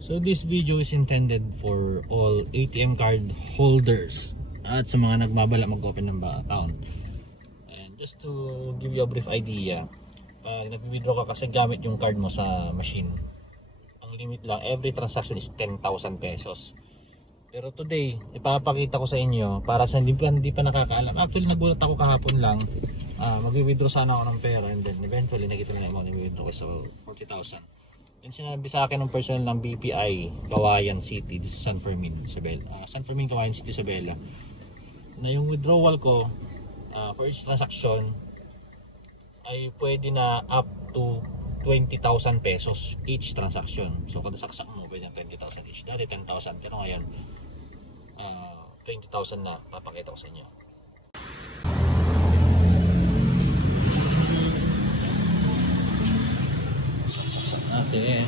So this video is intended for all ATM card holders at sa mga nagbabala mag-open ng account. And just to give you a brief idea, pag nag-withdraw ka kasi gamit yung card mo sa machine, ang limit lang, every transaction is 10,000 pesos. Pero today, ipapakita ko sa inyo para sa hindi pa nakakaalam. Actually, nagulat ako kahapon lang. Mag-withdraw sana ako ng pera and then eventually nakita na yung amount i-withdraw ko, so 40,000. Then sinabi sa akin ng personnel ng BPI Kawayan City, this is San Fermin, Isabela. San Fermin, Kawayan City, Isabela, na yung withdrawal ko for each transaction ay pwede na up to 20,000 pesos each transaction. So kada saksak mo pwede na 20,000 each. Dati 10,000 pero ngayon 20,000 na. Papakita ko sa inyo. Saksak natin.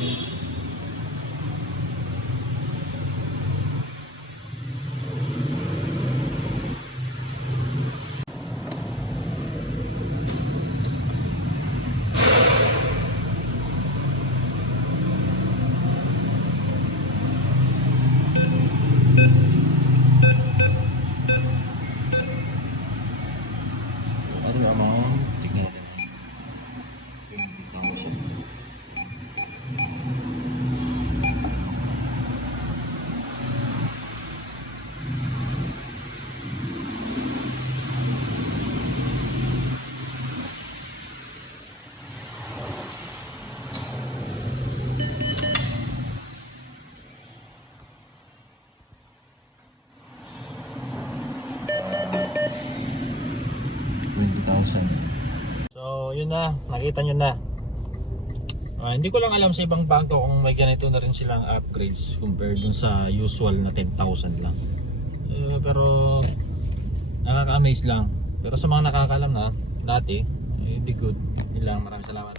Ano yung amount? Tignan natin. 20,000. So yun na, nakita nyo na. Hindi ko lang alam sa ibang bangko kung may ganito na rin silang upgrades compared dun sa usual na 10,000 lang. Pero nakaka-amaze lang. Pero sa mga nakakaalam na dati, hindi good. Yun lang, maraming salamat.